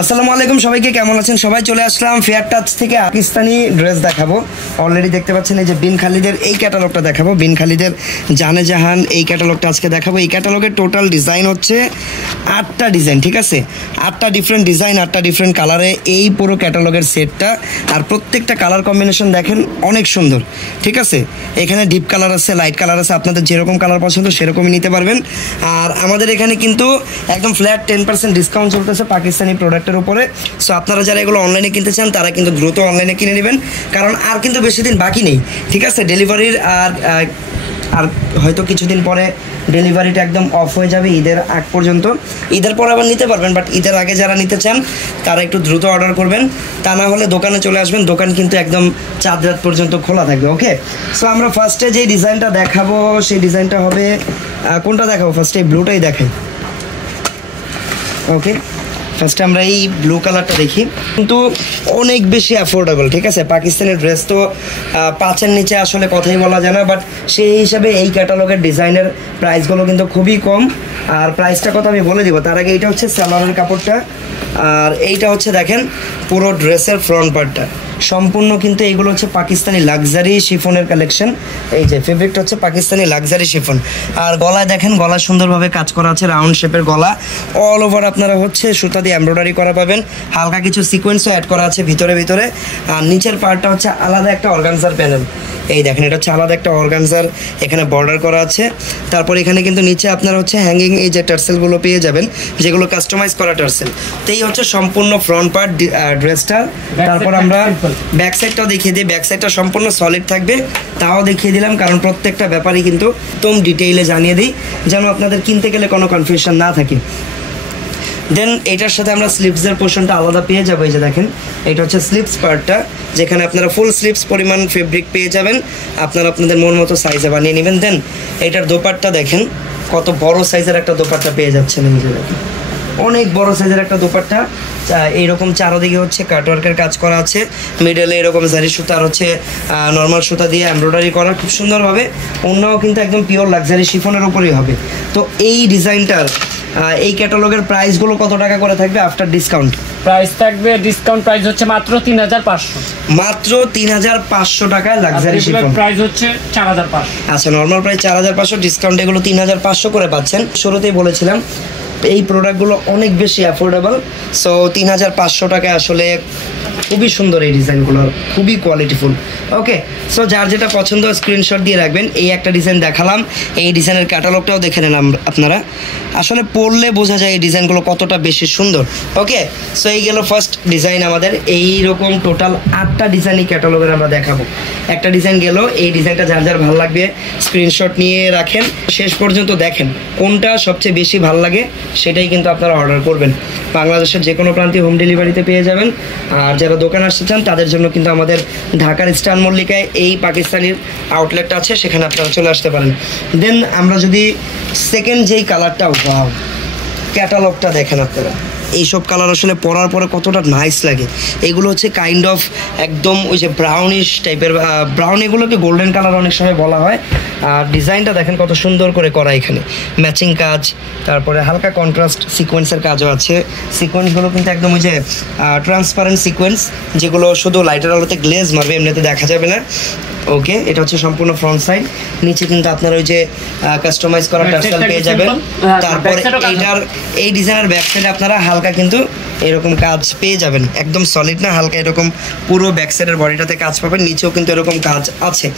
আসসালামু আলাইকুম সবাইকে, কেমন আছেন সবাই? চলে আসলাম ফেয়ার টাচ থেকে পাকিস্তানি ড্রেস দেখাবো। অলরেডি দেখতে পাচ্ছেন এই যে বিন খালিদের এই ক্যাটালগটা দেখাবো, বিন খালিদের জানে জাহান এই ক্যাটালগটা আজকে দেখাবো। এই ক্যাটালগের টোটাল ডিজাইন হচ্ছে 8টা ডিজাইন, ঠিক আছে? 8টা ডিফারেন্ট ডিজাইন, 8টা ডিফারেন্ট কালারে এই পুরো ক্যাটালগের সেটটা। আর প্রত্যেকটা কালার কম্বিনেশন দেখেন অনেক সুন্দর, ঠিক আছে? এখানে ডিপ কালার আছে, লাইট কালার আছে, আপনাদের যেরকম কালার পছন্দ সেরকমই নিতে পারবেন। আর আমাদের এখানে কিন্তু একদম ফ্ল্যাট 10% ডিসকাউন্ট চলতেছে পাকিস্তানি প্রোডাক্টের উপরে। সো আপনারা যারা এগুলো অনলাইনে কিনতে চান তারা কিন্তু দ্রুত অনলাইনে কিনে নেবেন, কারণ আর কিন্তু বেশি দিন বাকি নেই, ঠিক আছে? ডেলিভারির আর হয়তো কিছুদিন পরে ডেলিভারিটা একদম অফ হয়ে যাবে ঈদের আগ পর্যন্ত। ঈদের পরে আবার নিতে পারবেন, বাট ঈদের আগে যারা নিতে চান তারা একটু দ্রুত অর্ডার করবেন, তা না হলে দোকানে চলে আসবেন। দোকান কিন্তু একদম চাঁদ রাত পর্যন্ত খোলা থাকবে, ওকে? সো আমরা ফার্স্টে যে ডিজাইনটা দেখাবো সেই ডিজাইনটা হবে, কোনটা দেখাবো ফার্স্টে? এই ব্লুটাই দেখাই, ওকে? ফার্স্টে আমরা এই ব্লু কালারটা দেখি, কিন্তু অনেক বেশি অ্যাফোর্ডেবল, ঠিক আছে? পাকিস্তানের ড্রেস তো 5-এর নিচে আসলে কথাই বলা যায় না, বাট সেই হিসাবে এই ক্যাটালগের ডিজাইনের প্রাইসগুলো কিন্তু খুবই কম। আর প্রাইসটা কথা আমি বলে দিব, তার আগে এইটা হচ্ছে সালোয়ারের কাপড়টা, আর এইটা হচ্ছে দেখেন পুরো ড্রেসের ফ্রন্ট পার্টটা সম্পূর্ণ কিন্তু এইগুলো হচ্ছে পাকিস্তানি লাক্সারি শিফনের কালেকশন। এই যে ফেব্রিকটা হচ্ছে পাকিস্তানি লাক্সারি শিফন। আর গলায় দেখেন, গলা সুন্দরভাবে কাজ করা আছে, রাউন্ড শেপের গলা, অল ওভার আপনারা হচ্ছে সুতা দিয়ে এমব্রয়ডারি করা পাবেন, হালকা কিছু সিকোয়েন্সও অ্যাড করা আছে ভিতরে ভিতরে। আর নিচের পার্টটা হচ্ছে আলাদা একটা অর্গানজার প্যানেল, এই দেখেন এটা হচ্ছে আলাদা একটা অর্গানজার এখানে বর্ডার করা আছে। তারপর এখানে কিন্তু নিচে আপনারা হচ্ছে হ্যাঙ্গিং এই যে টার্সেলগুলো পেয়ে যাবেন, যেগুলো কাস্টমাইজ করা টার্সেল। তো এই হচ্ছে সম্পূর্ণ ফ্রন্ট পার্ট ড্রেসটা। তারপর আমরা ব্যাক সাইডটাও দেখিয়ে দিই, ব্যাক সাইডটা সম্পূর্ণ সলিড থাকবে, তাও দেখিয়ে দিলাম, কারণ প্রত্যেকটা ব্যাপারই কিন্তু একদম ডিটেইলে জানিয়ে দিই, যেন আপনাদের কিনতে গেলে কোনো কনফিউশন না থাকে। দেন এটার সাথে আমরা স্লিপসের পোর্শনটা আলাদা পেয়ে যাবো। এই যে দেখেন এটা হচ্ছে স্লিপস পার্টটা, যেখানে আপনারা ফুল স্লিপস পরিমাণ ফেব্রিক পেয়ে যাবেন, আপনারা আপনাদের মন মতো সাইজে বানিয়ে নেবেন। দেন এটার দোপাট্টা দেখেন, কত বড় সাইজের একটা দোপাট্টা পেয়ে যাচ্ছেন। এই যে দেখেন অনেক বড় সাইজের একটা দোপাট্টা, এইরকম চারোদিকে হচ্ছে কাটওয়ার্কের কাজ করা আছে, মিডলে এরকম জারি সুতা আর হচ্ছে নর্মাল সুতা দিয়ে এমব্রয়ডারি করা খুব সুন্দরভাবে। অন্যও কিন্তু একদম পিওর লাক্সারি শিফনের উপরেই হবে। তো এই ডিজাইনটার এই ক্যাটালগের প্রাইসগুলো কত টাকা করে থাকবে আফটার ডিসকাউন্ট? প্রাইস থাকবে, ডিসকাউন্ট প্রাইস হচ্ছে মাত্র 3500, মাত্র 3500 টাকায় লাক্সারি শিফন। প্রাইস হচ্ছে 4500। আচ্ছা, নরমাল প্রাইস 4500, ডিসকাউন্ট এগুলো 3500 করে পাচ্ছেন। শুরুতেই বলেছিলাম এই প্রোডাক্টগুলো অনেক বেশি অ্যাফোর্ডেবল। সো 3500 টাকায় আসলে খুবই সুন্দর এই ডিজাইনগুলো, খুবই কোয়ালিটিফুল, ওকে? সো যার যেটা পছন্দ স্ক্রিনশট দিয়ে রাখবেন। এই একটা ডিজাইন দেখালাম, এই ডিজাইনের ক্যাটালগটাও দেখে নেন আপনারা, আসলে পড়লে বোঝা যায় এই ডিজাইনগুলো কতটা বেশি সুন্দর, ওকে? সো এই গেল ফার্স্ট ডিজাইন আমাদের। এইরকম টোটাল 8টা ডিজাইন এই ক্যাটালগের আমরা দেখাবো। একটা ডিজাইন গেল, এই ডিজাইনটা যার যার ভালো লাগবে স্ক্রিনশট নিয়ে রাখেন, শেষ পর্যন্ত দেখেন কোনটা সবচেয়ে বেশি ভালো লাগে সেটাই কিন্তু আপনারা অর্ডার করবেন। বাংলাদেশের যে কোনো প্রান্তে হোম ডেলিভারিতে পেয়ে যাবেন। আর যারা দোকানে আসতে চান তাদের জন্য কিন্তু আমাদের ঢাকার স্টার মল্লিকায় এই পাকিস্তানির আউটলেটটা আছে, সেখানে আপনারা চলে আসতে পারেন। দেন আমরা যদি সেকেন্ড যেই কালারটা, ওয়াও, ক্যাটালগটা দেখেন আপনারা, এইসব কালার আসলে পরার পরে কতটা নাইস লাগে। এগুলো হচ্ছে কাইন্ড অফ একদম ওই যে ব্রাউনিশ টাইপের, ব্রাউন, এগুলোকে গোল্ডেন কালার অনেক সময় বলা হয়। আর ডিজাইনটা দেখেন কত সুন্দর করে করা, এখানে ম্যাচিং কাজ, তারপরে হালকা কন্ট্রাস্ট সিকোয়েন্সের কাজও আছে। সিকোয়েন্সগুলো কিন্তু একদম ওই যে ট্রান্সপারেন্ট সিকোয়েন্স, যেগুলো শুধু লাইটের আলোতে গ্লেজ মারবে, এমনিতে দেখা যাবে না, ওকে? এটা হচ্ছে সম্পূর্ণ ফ্রন্ট সাইড। নিচে কিন্তু আপনার ওই যে কাস্টমাইজ করা টার্সেল পেয়ে যাবেন। তারপর এইটার এই ডিজাইনের ব্যাক সাইডে আপনারা হালকা কিন্তু এরকম কাজ পেয়ে যাবেন, একদম সলিড না, হালকা এরকম পুরো ব্যাক সাইডের বডিটাতে কাজ পাবেন, নিচেও কিন্তু এরকম কাজ আছে।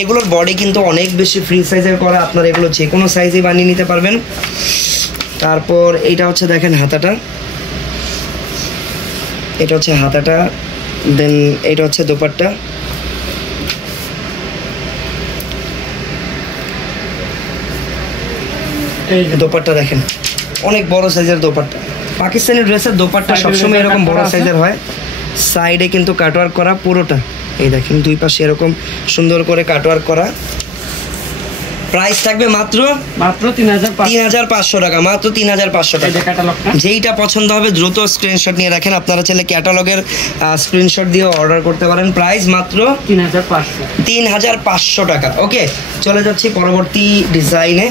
এগুলোর বডি কিন্তু অনেক বেশি ফ্রি সাইজের করা, আপনারা এগুলো যে কোনো সাইজে বানিয়ে নিতে পারবেন। তারপর এইটা হচ্ছে দেখেন হাতাটা, এটা হচ্ছে হাতাটা। দেন এটা হচ্ছে দোপাট্টা, দোপাট্টা দেখেন অনেক বড় সাইজের দোপাট্টা। পাকিস্তানি ড্রেসের দোপাট্টা সবসময় এরকম বড় সাইজের হয়, সাইডে কিন্তু কাটওয়ার্ক করা পুরোটা, এই দেখেন দুই পাশে এরকম সুন্দর করে কাটওয়ার্ক করা। প্রাইস থাকবে মাত্র 3500 টাকা, মাত্র 3500 টাকা। যেইটা পছন্দ হবে দ্রুত স্ক্রিনশট নিয়ে রাখেন, আপনারা চাইলে ক্যাটালগের স্ক্রিনশট দিয়ে অর্ডার করতে পারেন। প্রাইস মাত্র 3500 টাকা, ওকে? চলে যাচ্ছি পরবর্তী ডিজাইনে।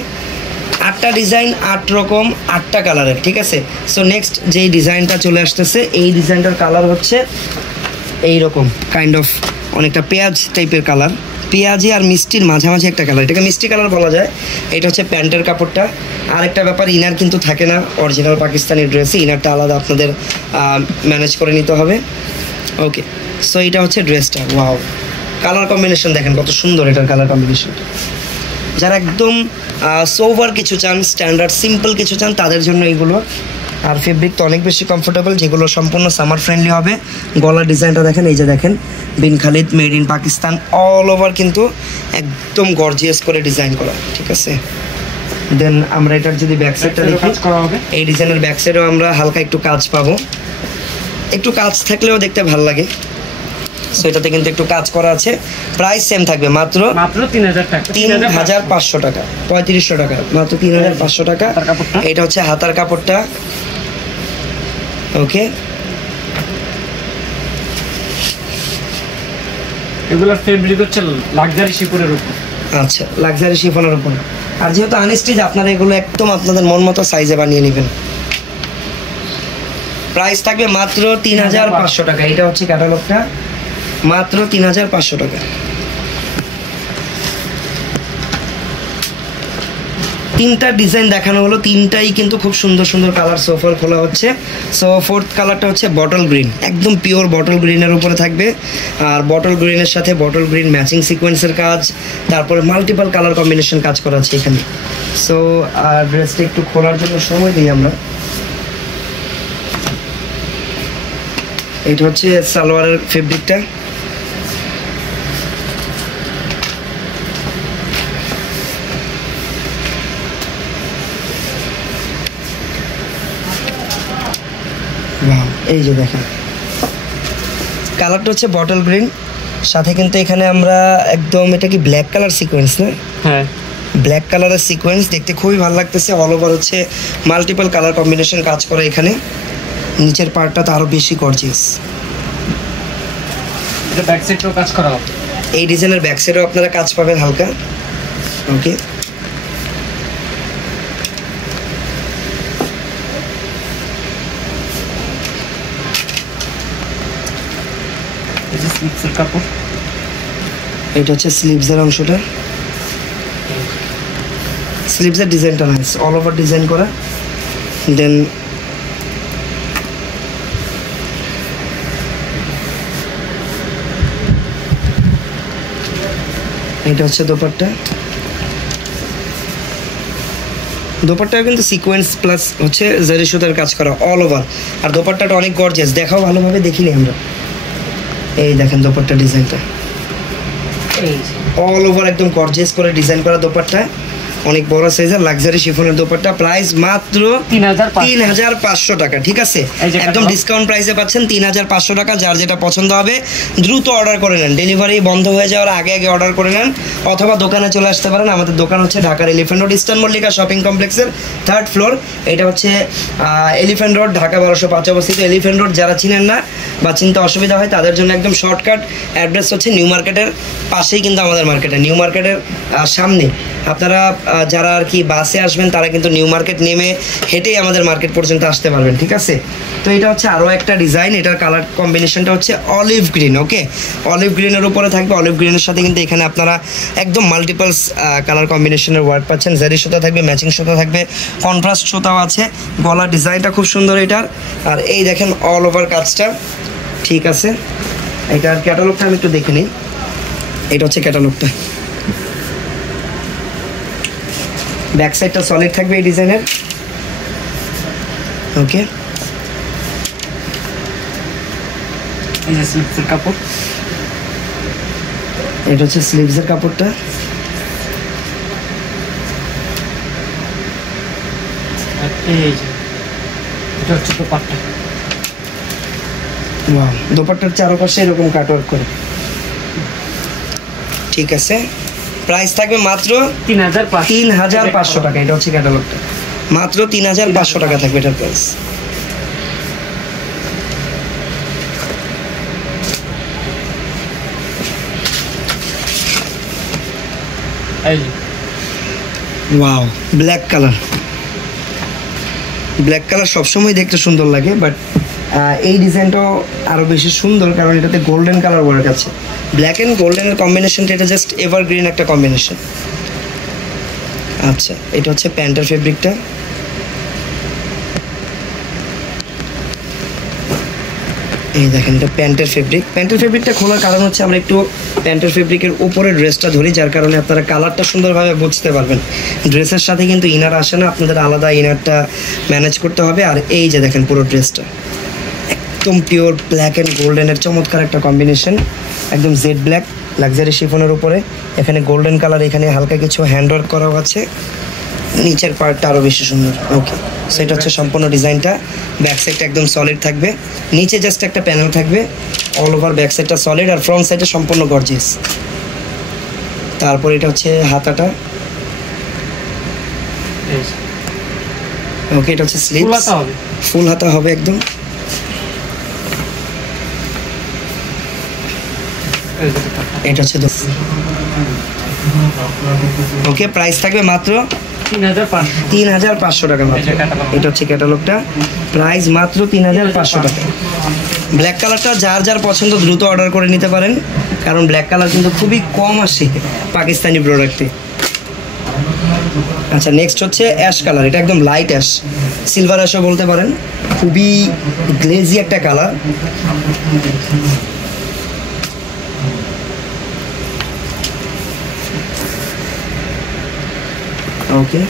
8টা ডিজাইন 8 রকম 8টা কালারের, ঠিক আছে। সো নেক্সট যেই ডিজাইনটা চলে আসতেছে, এই ডিজাইনটার কালার হচ্ছে এইরকম কাইন্ড অফ অনেকটা পেঁয়াজ টাইপের কালার, পেঁয়াজি আর মিষ্টির মাঝামাঝি একটা কালার, এটাকে মিষ্টি কালার বলা যায়। এটা হচ্ছে প্যান্টের কাপড়টা। আরেকটা ব্যাপার, ইনার কিন্তু থাকে না অরিজিনাল পাকিস্তানি ড্রেসে, ইনারটা আলাদা আপনাদের ম্যানেজ করে নিতে হবে। ওকে, সো এটা হচ্ছে ড্রেসটা। ওয়াও, কালার কম্বিনেশন দেখেন কত সুন্দর এটার কালার কম্বিনেশন। যারা একদম সোভার কিছু চান, স্ট্যান্ডার্ড সিম্পল কিছু চান, তাদের জন্য এইগুলো। আর ফেব্রিক তো অনেক বেশি কমফোর্টেবল, যেগুলো সম্পূর্ণ সামার ফ্রেন্ডলি হবে। গলার ডিজাইনটা দেখেন, এই যে দেখেন Bin Khalid made in Pakistan, all over কিন্তু একদম গর্জিয়াস করে ডিজাইন করা, ঠিক আছে। দেন আমরা এটার যদি ব্যাক সাইডটা দেখি, এই ডিজাইনের ব্যাক সাইডেও আমরা হালকা একটু কাজ পাবো, একটু কাজ থাকলেও দেখতে ভালো লাগে। সো এটাতে কিন্তু একটু কাজ করা আছে। প্রাইস সেম থাকবে, মাত্র 3000 টাকা, 3500 টাকা, 3500 টাকা, মাত্র 3500 টাকা। এটা হচ্ছে হাতার কাপড়টা। ওকে, এগুলোর ফেব্রিক হচ্ছে লাক্সারি শিফনের উপর। আচ্ছা, লাক্সারি শিফনের উপর। আর যেহেতু আনস্টিচ, আপনারা এগুলো একদম আপনাদের মন মতো সাইজে বানিয়ে নেবেন। প্রাইস থাকবে মাত্র 3500 টাকা। এটা হচ্ছে ক্যাটালগটা, মাত্র 3500 টাকা। তিনটা ডিজাইন দেখানো হলো, তিনটাই কিন্তু খুব সুন্দর সুন্দর কালার সোফার খোলা হচ্ছে। সো ফোর্থ কালারটা হচ্ছে বটল গ্রিন, একদম পিওর বটল গ্রিনের উপরে থাকবে। আর বটল গ্রিনের সাথে বটল গ্রিন ম্যাচিং সিকোয়েন্সের কাজ, তারপরে মাল্টিপল কালার কম্বিনেশন কাজ করা আছে এখানে। সো আর ড্রেসটা একটু খোলার জন্য সময় দিই আমরা। এটা হচ্ছে সালোয়ারের ফেব্রিকটা। এই যে দেখেন কালারটা হচ্ছে বটল গ্রিন, সাথে কিন্তু এখানে আমরা একদম, এটা কি ব্ল্যাক কালার সিকোয়েন্স না? হ্যাঁ, ব্ল্যাক কালারের সিকোয়েন্স, দেখতে খুবই ভালো লাগতেছে। অল ওভার হচ্ছে মাল্টিপল কালার কম্বিনেশন কাজ করে এখানে। নিচের পার্টটা তো আরো বেশি গর্জিয়াস। এটা ব্যাক সাইডেও কাজ করা হবে। এই ডিজাইনের ব্যাক সাইডেও আপনারা কাজ পাবেন হালকা। ওকে, স্লিভসের কাপড়, এটা হচ্ছে স্লিভসের অংশটা। স্লিভসের ডিজাইনটা নাইস, অল ওভার ডিজাইন করা। দেন এটা হচ্ছে দোপাট্টা। দোপাট্টাও কিন্তু সিকোয়েন্স প্লাস হচ্ছে জারি সুতার কাজ করা অল ওভার। আর দোপাট্টাটা অনেক গর্জিয়াস, দেখাও ভালোভাবে দেখিনি আমরা। এই দেখেন দোপাট্টা ডিজাইনটা, অল ওভার একদম গর্জিয়াস করে ডিজাইন করা দোপাট্টা, অনেক বড় সাইজের লাক্সারি শিফনের দোপাট্টা। প্রাইস মাত্র 3500 টাকা, ঠিক আছে। একদম ডিসকাউন্ট প্রাইসে পাচ্ছেন 3500 টাকা। যার যেটা পছন্দ হবে দ্রুত অর্ডার করে নেন, ডেলিভারি বন্ধ হয়ে যাওয়ার আগে আগে অর্ডার করে নেন, অথবা দোকানে চলে আসতে পারেন। আমাদের দোকান হচ্ছে ঢাকার elephant road, eastern Mallika shopping কমপ্লেক্সের 3rd ফ্লোর। এটা হচ্ছে এলিফ্যান্ট রোড, ঢাকা 1205 অবস্থিত। এলিফ্যান্ট রোড যারা চিনেন না বা চিনতে অসুবিধা হয় তাদের জন্য একদম শর্টকাট অ্যাড্রেস হচ্ছে নিউ মার্কেটের পাশেই কিন্তু আমাদের মার্কেটে, নিউ মার্কেটের সামনে। আপনারা যারা আর কি বাসে আসবেন তারা কিন্তু নিউ মার্কেট নেমে হেঁটেই আমাদের মার্কেট পর্যন্ত আসতে পারবেন, ঠিক আছে। তো এটা হচ্ছে আরও একটা ডিজাইন, এটার কালার কম্বিনেশনটা হচ্ছে অলিভ গ্রিন। ওকে, অলিভ গ্রিনের উপরে থাকবে, অলিভ গ্রিনের সাথে কিন্তু এখানে আপনারা একদম মাল্টিপলস কালার কম্বিনেশনের ওয়ার্ক পাচ্ছেন। জারি সুতা থাকবে, ম্যাচিং সুতা থাকবে, কন্ট্রাস্ট সুতাও আছে। গলার ডিজাইনটা খুব সুন্দর এটার। আর এই দেখেন অল ওভার কাজটা, ঠিক আছে। এটার ক্যাটালগটা আমি একটু দেখে নিই। এটা হচ্ছে ক্যাটালগটা। ব্যাক সাইডটা সলিড থাকবে এই ডিজাইনের। ওকে, এই যে স্লিভসের কাপড়, এটা হচ্ছে স্লিভসের কাপড়টা। এই যে এটা হচ্ছে দোপাট্টা। ওয়াও, দোপাট্টার চারপাশে এরকম কাটওয়ার্ক করে, ঠিক আছে। প্রাইস থাকবে মাত্র 3500 টাকা। এটা হচ্ছে ক্যাটালগটা, মাত্র 3500 টাকা থাকবে এটার price. Wow, black colour. Black colour সবসময় দেখতে সুন্দর লাগে, বাট এই ডিজাইনটাও আরও বেশি সুন্দর কারণ এটাতে গোল্ডেন কালার ওয়ার্ক আছে। ব্ল্যাক অ্যান্ড গোল্ডেনের কম্বিনেশনটা এটা জাস্ট এভারগ্রিন একটা কম্বিনেশন। আচ্ছা, এটা হচ্ছে প্যান্টের ফেব্রিকটা। এই দেখেন, এটা প্যান্টের ফেব্রিক। প্যান্টের ফেব্রিকটা খোলার কারণ হচ্ছে আমরা একটু প্যান্টের ফেব্রিকের উপরের ড্রেসটা ধরি, যার কারণে আপনারা কালারটা সুন্দরভাবে বুঝতে পারবেন। ড্রেসের সাথে কিন্তু ইনার আসে না, আপনাদের আলাদা ইনারটা ম্যানেজ করতে হবে। আর এই যে দেখেন পুরো ড্রেসটা একদম পিওর ব্ল্যাক অ্যান্ড গোল্ডেনের চমৎকার একটা কম্বিনেশন, একদম জেড ব্ল্যাক লাক্সারি শিফনের উপরে এখানে গোল্ডেন কালার, এখানে হালকা কিছু হ্যান্ডওয়ার্ক করাও আছে। নিচের পার্টটা আরও বেশি সুন্দর। ওকে, সো এটা হচ্ছে সম্পূর্ণ ডিজাইনটা। ব্যাক সাইডটা একদম সলিড থাকবে, নিচে জাস্ট একটা প্যানেল থাকবে। অল ওভার ব্যাক সাইডটা সলিড আর ফ্রন্ট সাইডটা সম্পূর্ণ গর্জিয়াস। তারপর এটা হচ্ছে হাতাটা। ওকে, এটা হচ্ছে স্লিভ, ফুল হাতা হবে একদম। এটা হচ্ছে ওকে, প্রাইস থাকবে মাত্র 3,500 টাকা মাত্র। এটা হচ্ছে ক্যাটালগটা, প্রাইস মাত্র 3,500 টাকা। ব্ল্যাক কালারটা যার যার পছন্দ দ্রুত অর্ডার করে নিতে পারেন, কারণ ব্ল্যাক কালার কিন্তু খুবই কম আসে পাকিস্তানি প্রোডাক্টে। আচ্ছা, নেক্সট হচ্ছে অ্যাশ কালার। এটা একদম লাইট অ্যাশ, সিলভার অ্যাশও বলতে পারেন, খুবই গ্লেজি একটা কালার। ওকে,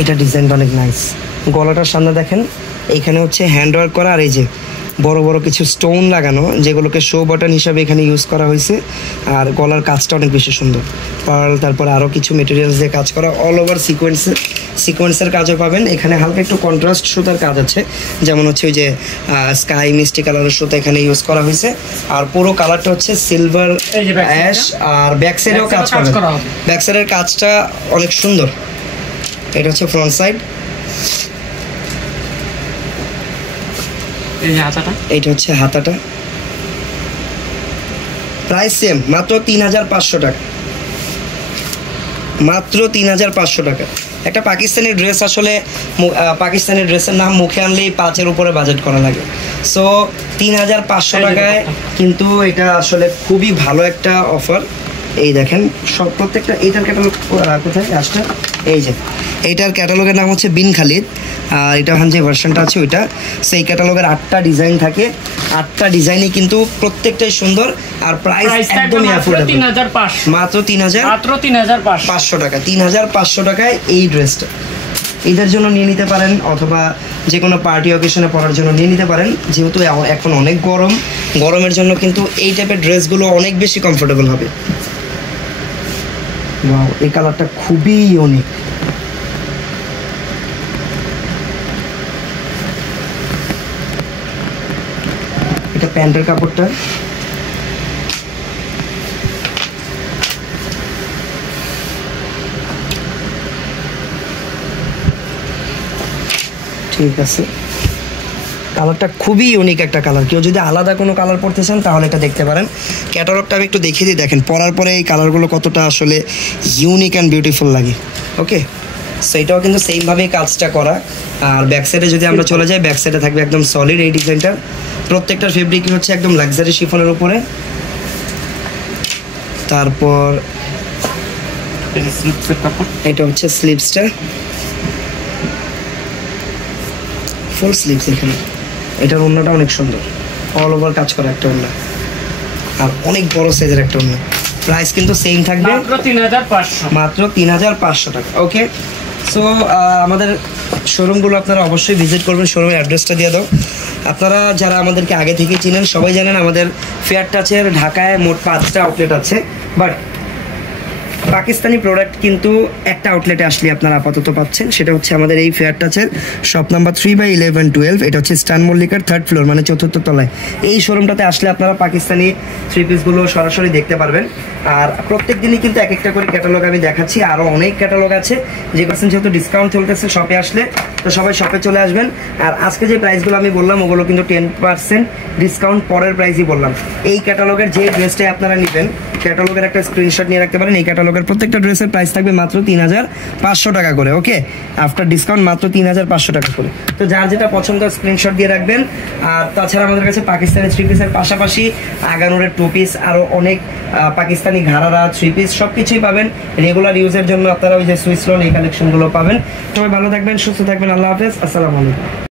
এটা ডিজাইনটা অনেক নাইস। গলাটার সামনে দেখেন এইখানে হচ্ছে হ্যান্ডওয়ার্ক করা, আর এই যে বড় বড় কিছু স্টোন লাগানো, যেগুলোকে শো বাটন হিসাবে এখানে ইউজ করা হয়েছে। আর গলার কাজটা অনেক বেশি সুন্দর, পার্ল, তারপর আরও কিছু মেটেরিয়ালস দিয়ে কাজ করা, অল ওভার সিকোয়েন্সের কাজও পাবেন। এখানে হালকা একটু কন্ট্রাস্ট সুতার কাজ আছে, যেমন হচ্ছে ওই যে স্কাই মিষ্টি কালারের সুতা এখানে ইউজ করা হয়েছে। আর পুরো কালারটা হচ্ছে সিলভার অ্যাশ, আর ব্যাক সাইডেও কাজ পাবেন। ব্যাক সাইডের কাজটা অনেক সুন্দর। এটা হচ্ছে ফ্রন্ট সাইড, এইটা হচ্ছে হাতাটা। প্রাইস সেম, মাত্র 3,500 টাকা, মাত্র 3,500 টাকা। একটা পাকিস্তানি ড্রেস, আসলে পাকিস্তানি ড্রেসের নাম মুখে আনলেই 5-এর উপরে বাজেট করা লাগে। সো 3,500 টাকায় কিন্তু এটা আসলে খুবই ভালো একটা অফার। এই দেখেন সব প্রত্যেকটা, এইটার ক্যাটালগ কোথায় আসটা, এই যে এইটার ক্যাটালগের নাম হচ্ছে বিন খালিদ। আর এটা যে ভার্সনটা আছে ওইটা, সেই ক্যাটালগের 8টা ডিজাইন থাকে। 8টা ডিজাইনই কিন্তু প্রত্যেকটাই সুন্দর। আর প্রাইস একদমই অ্যাফোর্ডেবল, মাত্র 3,500 টাকা। 3,500 টাকায় এই ড্রেসটা ঈদের জন্য নিয়ে নিতে পারেন, অথবা যে কোনো পার্টি অকেশনে পরার জন্য নিয়ে নিতে পারেন। যেহেতু এখন অনেক গরম, গরমের জন্য কিন্তু এই টাইপের ড্রেসগুলো অনেক বেশি কমফোর্টেবল হবে। ওয়াও, এই কালারটা খুবই ইউনিক। এটা প্যান্টের কাপড়টা, ঠিক আছে। কালারটা খুবই ইউনিক একটা কালার, কেউ যদি আলাদা কোনো কালার পরতে চান তাহলে এটা দেখতে পারেন। ক্যাটালগটা আমি একটু দেখিয়ে দিই, দেখেন পরার পরে এই কালারগুলো কতটা আসলে ইউনিক অ্যান্ড বিউটিফুল লাগে। ওকে, সো এটাও কিন্তু সেইমভাবেই কাজটা করা। আর ব্যাক সাইডে যদি আমরা চলে যাই, ব্যাক সাইডে থাকবে একদম সলিড এই ডিজাইনটা। প্রত্যেকটার ফেব্রিকই হচ্ছে একদম লাক্সারি শিফনের উপরে। তারপর এটা হচ্ছে স্লিভসটা, ফুল স্লিভস এখানে। এটার ওড়নাটা অনেক সুন্দর, অল ওভার কাজ করা একটা ওড়না, আর অনেক বড় সাইজের একটা ওড়না। প্রাইস কিন্তু সেম থাকবে, মাত্র 3,500 টাকা। ওকে, সো আমাদের শোরুমগুলো আপনারা অবশ্যই ভিজিট করবেন। শোরুমের অ্যাড্রেসটা দিয়ে দাও। আপনারা যারা আমাদেরকে আগে থেকে চিনেন সবাই জানেন আমাদের ফেয়ার টাচের ঢাকায় মোট 5টা আউটলেট আছে, বাট পাকিস্তানি প্রোডাক্ট কিন্তু একটা আউটলেটে আসলে আপনারা আপাতত পাচ্ছেন, সেটা হচ্ছে আমাদের এই ফেয়ার টাচের শপ নাম্বার 3/11-12। এটা হচ্ছে স্টান মল্লিকার 3rd ফ্লোর, মানে 4র্থ তলায়। এই শোরুমটাতে আসলে আপনারা পাকিস্তানি 3 পিসগুলো সরাসরি দেখতে পারবেন। আর প্রত্যেক দিনই কিন্তু এক একটা করে ক্যাটালগ আমি দেখাচ্ছি, আরও অনেক ক্যাটালগ আছে যেহেতু ডিসকাউন্ট চলতেছে শপে আসলে, তো সবাই শপে চলে আসবেন। আর আজকে যে প্রাইসগুলো আমি বললাম ওগুলো কিন্তু 10% ডিসকাউন্ট পরের প্রাইসই বললাম। এই ক্যাটালগের যে ড্রেসটাই আপনারা নেবেন, ক্যাটালগের একটা স্ক্রিনশট নিয়ে রাখতে পারেন। এই ক্যাটালগের স্টকের প্রত্যেকটা ড্রেসের প্রাইস থাকবে মাত্র 3500 টাকা করে। ওকে, আফটার ডিসকাউন্ট মাত্র 3500 টাকা করে। তো যার যেটা পছন্দ স্ক্রিনশট দিয়ে রাখবেন। আর তাছাড়া আমাদের কাছে পাকিস্তানি 3 পিসের পাশাপাশি আগানুরের 2 পিস, আরও অনেক পাকিস্তানি ঘাড়ারা 3 পিস সব কিছুই পাবেন। রেগুলার ইউজের জন্য আপনারা ওই যে সুইস রোল এই কালেকশনগুলো পাবেন। সবাই ভালো থাকবেন, সুস্থ থাকবেন, আল্লাহ হাফেজ, আসসালামু আলাইকুম।